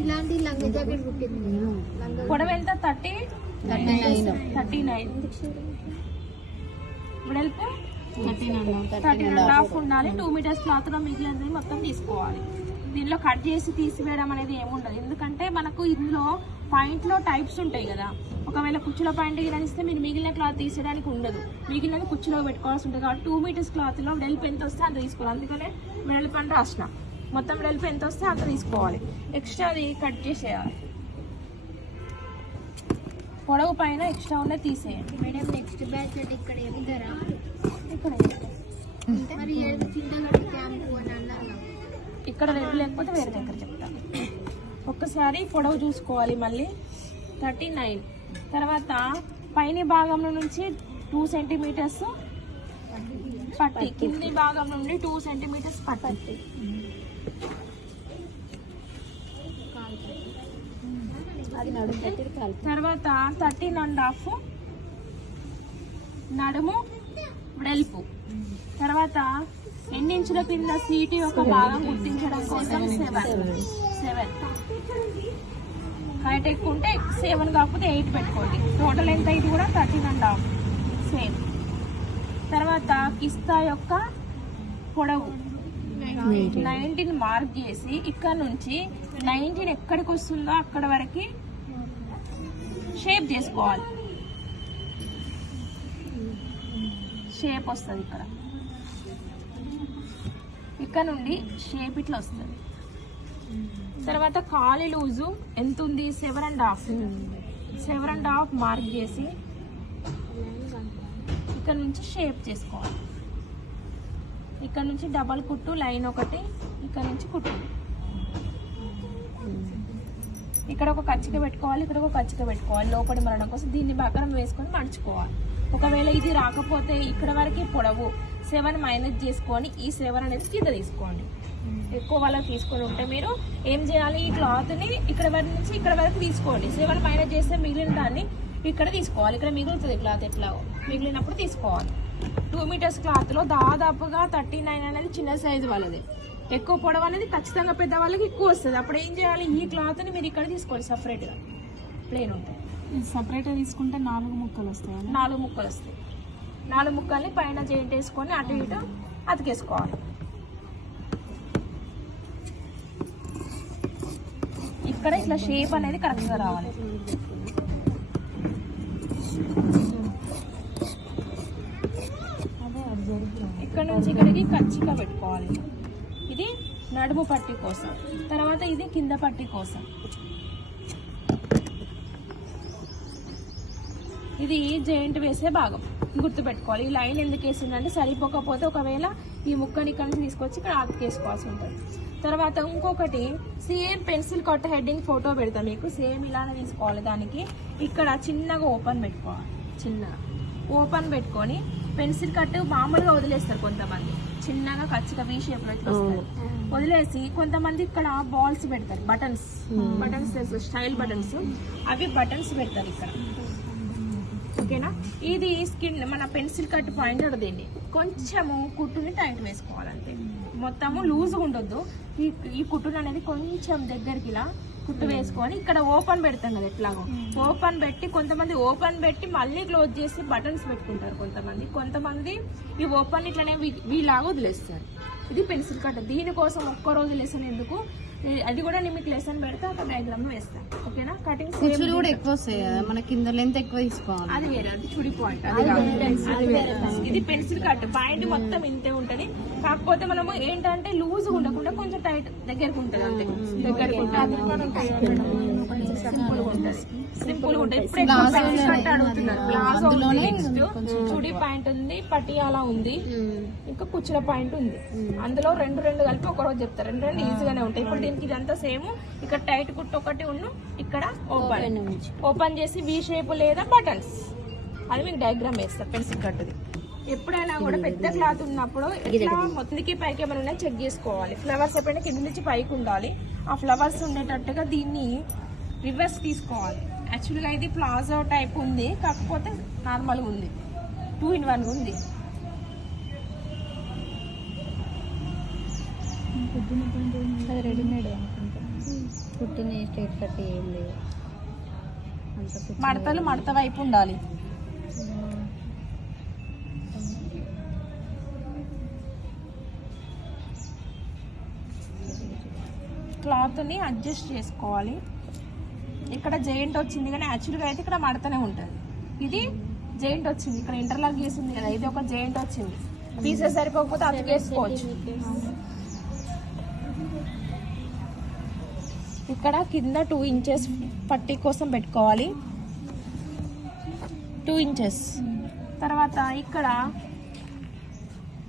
ఇలాంటి లంగా జాకెట్ కుట్టింది. పొడవు ఎంత? 39. వెడల్పు 13.5 ఉండాలి. 2 మీటర్స్ క్లాత్ లో మిగిలినది మొత్తం తీసుకోవాలి. దీనిలో కట్ చేసి తీసివేయడం అనేది ఏముండదు, ఎందుకంటే మనకు ఇందులో పాయింట్ లో టైప్స్ ఉంటాయి కదా. ఒకవేళ కుచ్చుల పాయింట్ ఇస్తే మీరు మిగిలిన క్లాత్ తీసేయడానికి ఉండదు, మిగిలినది కుచ్చులో పెట్టుకోవాల్సి ఉంటుంది. కాబట్టి 2 మీటర్స్ క్లాత్ లో వెడల్పు ఎంత వస్తే అంత తీసుకోవాలి. అందుకనే వెడల్పు అని రాసిన. మొత్తం వెడల్పు ఎంత వస్తే అంత తీసుకోవాలి. ఎక్స్ట్రా అది కట్ చేసేయాలి. పొడవు పైన ఎక్స్ట్రా ఉండే తీసేయండి. మేడం నెక్స్ట్ బ్యాచ్ ఇక్కడ ఎదుగుతారా? ఇక్కడ మరి చింతగడ్డ క్యాంపు అని అన్నారు. ఇక్కడ రెడ్ లేకపోతే వేరే దగ్గర చెప్తాను. ఒక్కసారి పొడవు చూసుకోవాలి. మళ్ళీ 39. తర్వాత పైన భాగంలో నుంచి 2 సెంటీమీటర్స్ పట్టి, కింది భాగం నుండి 2 సెంటీమీటర్స్ పట్టి. తర్వాత 13.5 నడుము వెడల్పు. తర్వాత ఎన్నించుల కింద సీటు యొక్క భాగం గుర్తించడం కోసం 7. హైట్ ఎక్కువ ఉంటే 7 కాకపోతే 8 పెట్టుకోండి. టోటల్ ఎంత? ఇది కూడా 13.5 సేమ్. తర్వాత కిస్తా యొక్క పొడవు 19 మార్క్ చేసి ఇక్కడ నుంచి 19 ఎక్కడికి వస్తుందో అక్కడ వరకు షేప్ చేసుకోవాలి. షేప్ వస్తుంది ఇక్కడ నుండి షేప్ ఇట్లా వస్తుంది. తర్వాత కాలి లూజు ఎంత ఉంది? 7.5 మార్క్ చేసి ఇక్కడ నుంచి షేప్ చేసుకోవాలి. ఇక్కడ నుంచి డబల్ కుట్టు లైన్ ఒకటి, ఇక్కడ నుంచి కుట్టు. ఇక్కడ ఒక కచ్చిక పెట్టుకోవాలి, ఇక్కడ ఒక కచ్చిక పెట్టుకోవాలి లోపలి మరడం కోసం. దీన్ని బకరం వేసుకొని మడుచుకోవాలి. ఒకవేళ ఇది రాకపోతే ఇక్కడ వరకు పొడవు 7 మైనస్ చేసుకొని ఈ 7 అనేది కింద తీసుకోండి. ఎక్కువ వాళ్ళకి తీసుకొని ఉంటే మీరు ఏం చేయాలి? ఈ క్లాత్ని ఇక్కడ వరకు నుంచి ఇక్కడ వరకు తీసుకోండి. 7 మైనస్ చేస్తే మిగిలిన దాన్ని ఇక్కడ తీసుకోవాలి. ఇక్కడ మిగులుతుంది క్లాత్, ఎట్లా మిగిలినప్పుడు తీసుకోవాలి. 2 మీటర్స్ క్లాత్ లో దాదాపుగా 39 అనేది చిన్న సైజు వాళ్ళది. ఎక్కువ పొడవు అనేది ఖచ్చితంగా పెద్ద వాళ్ళకి ఎక్కువ వస్తుంది. అప్పుడు ఏం చేయాలి? ఈ క్లాత్ ని మీరు ఇక్కడ తీసుకోండి. సపరేట్ గా ప్లేన్ ఉంటాయి. సపరేట్ గా తీసుకుంటే 4 ముక్కలు వస్తాయి. 4 ముక్కలు వస్తాయి. 4 ముక్కల్ని పైన జాయింట్ వేసుకొని అటు ఇటు అతికేసుకోవాలి. ఇక్కడ ఇట్లా షేప్ అనేది కరెక్ట్ గా రావాలి. ఇక్కడ నుంచి ఇక్కడికి కచ్చిగా పెట్టుకోవాలి. ఇది నడుము పట్టి కోసం. తర్వాత ఇది కింద పట్టి కోసం. ఇది జాయింట్ వేసే భాగం గుర్తుపెట్టుకోవాలి. ఈ లైన్ ఎందుకు వేసిందంటే సరిపోకపోతే ఒకవేళ ఈ ముక్కని ఇక్కడ నుంచి తీసుకొచ్చి ఇక్కడ అతికేసుకోవాల్సి ఉంటుంది. తర్వాత ఇంకొకటి same pencil cut heading photo పెడతా మీకు. సేమ్ ఇలానే తీసుకోవాలి. దానికి ఇక్కడ చిన్నగా ఓపెన్ పెట్టుకోవాలి. చిన్నగా ఓపెన్ పెట్టుకొని పెన్సిల్ కట్ మామూలుగా వదిలేస్తారు కొంతమంది. చిన్నగా కచ్చిగా వీ షేప్ లో వదిలేసి కొంతమంది ఇక్కడ బాల్స్ పెడతారు. బటన్స్ తెలుసు, స్టైల్ బటన్స్. అవి బటన్స్ పెడతారు ఇక్కడ. ఓకేనా? ఇది స్కిన్ మన పెన్సిల్ కట్ పాయింట్ దీన్ని కొంచెము కుట్టుని టైట్ వేసుకోవాలంటే, మొత్తము లూజ్గా ఉండొద్దు. ఈ కుట్టును అనేది కొంచెం దగ్గరికి ఇలా కుట్టు వేసుకొని ఇక్కడ ఓపెన్ పెడతాం కదా, ఎట్లాగో ఓపెన్ పెట్టి కొంతమంది ఓపెన్ పెట్టి మళ్ళీ క్లోజ్ చేసి బటన్స్ పెట్టుకుంటారు. కొంతమంది ఈ ఓపెన్ ఇట్లనే వీలాగా వదిలేస్తారు. ఇది పెన్సిల్ కట్. దీనికోసం ఒక్కరోజు లెసన్ ఎందుకు, అది కూడా నేను మీకు లెసన్ పెడితే అక్కడ డయాగ్రామ్ వేస్తాను. ఓకేనా? కటింగ్ కూడా ఎక్కువ వస్తాయి కదా, మన కింద లెంత్ ఎక్కువ తీసుకోవాలి. అది వేరే, అది చుడి పాయింట్. ఇది పెన్సిల్ కట్ పాయింట్ మొత్తం ఇంతే ఉంటది. కాకపోతే మనము ఏంటంటే లూజ్ ఉండకుండా కొంచెం టైట్ దగ్గరకు ఉంటుంది. అంతే దగ్గరకు ఉంటుంది. సింపుల్ గా ఉంటుంది. ఇప్పుడు కట్ అడుగుతున్నారు. ప్లాజో ఉంది, చుడి పాయింట్ ఉంది, పటియాలా ఉంది, ఇంకా కుచ్చుల పాయింట్ ఉంది. అందులో రెండు కలిపి ఒక రోజు చెప్తారు. రెండు ఈజీగానే ఉంటాయి. ఇప్పుడు దీనికి ఇదంతా సేమ్. ఇక్కడ టైట్ కుట్టు ఒకటి ఉన్న, ఇక్కడ ఓపెన్ చేసి వి షేప్ లేదా బటన్స్, అది మీకు డయాగ్రామ్ వేస్తారు పెన్సిల్ కట్టుది. ఎప్పుడైనా కూడా పెద్ద క్లాత్ ఉన్నప్పుడు ఎట్లా మొత్తంకి పైకి ఏమైనా చెక్ చేసుకోవాలి. ఫ్లవర్స్ ఎప్పుడైనా కింద నుంచి పైకి ఉండాలి. ఆ ఫ్లవర్స్ ఉండేటట్టుగా దీన్ని రివర్స్ తీసుకోవాలి. యాక్చువల్గా ఇది ప్లాజో టైప్ ఉంది, కాకపోతే నార్మల్గా ఉంది, 2 in 1 ఉంది. అది రెడీమేడ్ అనుకుంటా. కుట్టిన స్ట్రేట్ కట్ ఏం లేదు. అంత మడతలు మడత వైపు ఉండాలి. క్లాత్ని అడ్జస్ట్ చేసుకోవాలి. ఇక్కడ జెయింట్ వచ్చింది కానీ యాక్చువల్గా అయితే ఇక్కడ మడతనే ఉంటుంది. ఇది జెయింట్ వచ్చింది, ఇక్కడ ఇంటర్లాక్ చేసింది కదా, ఇది ఒక జెయింట్ వచ్చింది. పీసెస్ సరిపోకపోతే అతికేసుకోవచ్చు. ఇక్కడ కింద 2 ఇంచెస్ పట్టీ కోసం పెట్టుకోవాలి, 2 ఇంచెస్. తర్వాత ఇక్కడ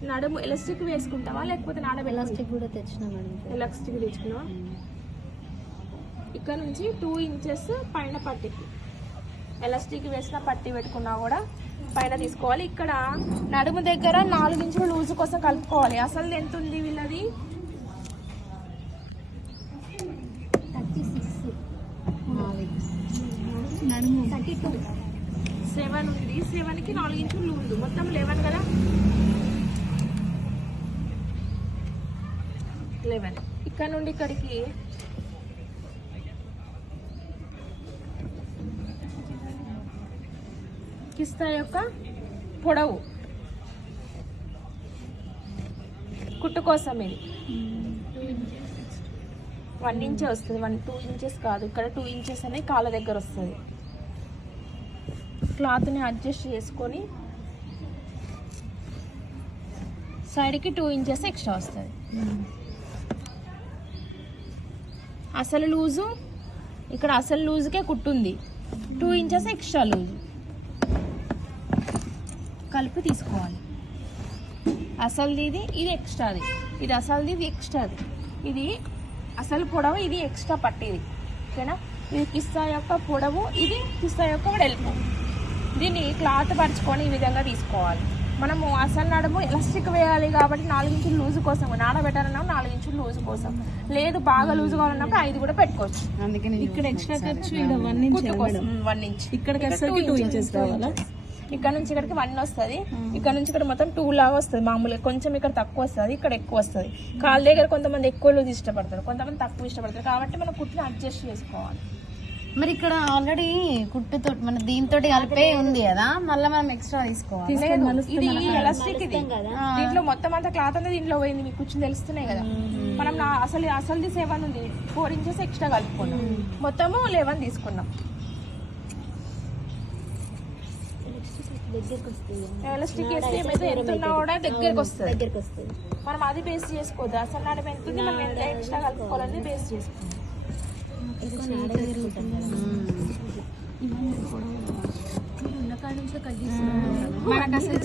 నడుము ఎలాస్టిక్ వేసుకుంటావా లేకపోతే ఎలాస్టిక్ కూడా తెచ్చినా మేడం. ఎలాస్టిక్ తెచ్చుకున్నావా? ఇక్కడ నుంచి 2 ఇంచెస్ పైన పట్టికి ఎలాస్టిక్ వేసిన పట్టి పెట్టుకున్నా కూడా పైన తీసుకోవాలి. ఇక్కడ నడుము దగ్గర 4 ఇంచులు లూజు కోసం కలుపుకోవాలి. అసలు ఎంత ఉంది వీళ్ళది? 7 ఉంది. 7కి 4 ఇంచులు లూజు, మొత్తం 11 కదా. 11 ఇక్కడ నుండి ఇక్కడికి కిస్తా యొక్క పొడవు కుట్టు కోసం ఇది 1 ఇంచ్ వస్తుంది. 2 ఇంచెస్ కాదు, ఇక్కడ 2 ఇంచెస్ అనేది కాళ్ళ దగ్గర వస్తుంది. క్లాత్ని అడ్జస్ట్ చేసుకొని సైడ్కి 2 ఇంచెస్ ఎక్స్ట్రా వస్తుంది. అసలు లూజు ఇక్కడ అసలు లూజుకే కుట్టుంది, 2 ఇంచెస్ ఎక్స్ట్రా లూజు కలిపి తీసుకోవాలి. అసలుది ఇది ఎక్స్ట్రాది, ఇది అసలుది, ఇది ఎక్స్ట్రాది. ఇది అసలు పొడవు, ఇది ఎక్స్ట్రా పట్టిది. ఓకేనా? ఇది కిస్తా యొక్క పొడవు, ఇది కిస్తా యొక్క వెడల్పు. దీన్ని క్లాత్ పరుచుకొని ఈ విధంగా తీసుకోవాలి. మనము అసలు నడుము ఎలాస్టిక్ వేయాలి కాబట్టి 4 ఇంచులు లూజు కోసం నానబెట్టాలన్నప్పుడు 4 ఇంచులు లూజు కోసం. లేదు బాగా లూజు కావాలన్నప్పుడు 5 కూడా పెట్టుకోవచ్చు. అందుకని ఇక్కడ ఎక్స్ట్రా ఖర్చు 1 ఇంచ్. ఇక్కడికి 2 ఇంచెస్ కావాలా? ఇక్కడ నుంచి ఇక్కడికి 1 వస్తుంది, ఇక్కడ నుంచి ఇక్కడ మొత్తం 2 లాగా వస్తుంది. మామూలుగా కొంచెం ఇక్కడ తక్కువ వస్తుంది, ఇక్కడ ఎక్కువ వస్తుంది. కాళ్ళ దగ్గర కొంతమంది ఎక్కువ లూజ్ ఇష్టపడతారు, కొంతమంది తక్కువ ఇష్టపడతారు. కాబట్టి మనం కుట్టిని అడ్జస్ట్ చేసుకోవాలి. మరి ఇక్కడ ఆల్రెడీ కుట్టుతో మన దీంతో కలిపే ఉంది కదా, మళ్ళీ మనం ఎక్స్ట్రా తీసుకోవాలి. ఇది ఎలాస్టిక్, ఇది దీంట్లో మొత్తం అంతా క్లాత్ అంతా దీంట్లో పోయింది. మీకు కూర్చొని తెలుస్తున్నాయి కదా. మనం అసలు 7 ఉంది, 4 ఇంచెస్ ఎక్స్ట్రా కలుపుకున్నాం, మొత్తము 11 తీసుకున్నాం. ఎలాస్టిక్ వేస్తే ఏమైతే ఎంత ఉన్నా కూడా దగ్గరకు వస్తుంది. మనం అది బేస్ చేసుకోవద్దు. అసలు నాడు ఎంత ఉంది, మనం ఎంత ఎక్స్ట్రా కలుపుకోవాలని బేస్ చేసుకోవాలి. మనకు అసలు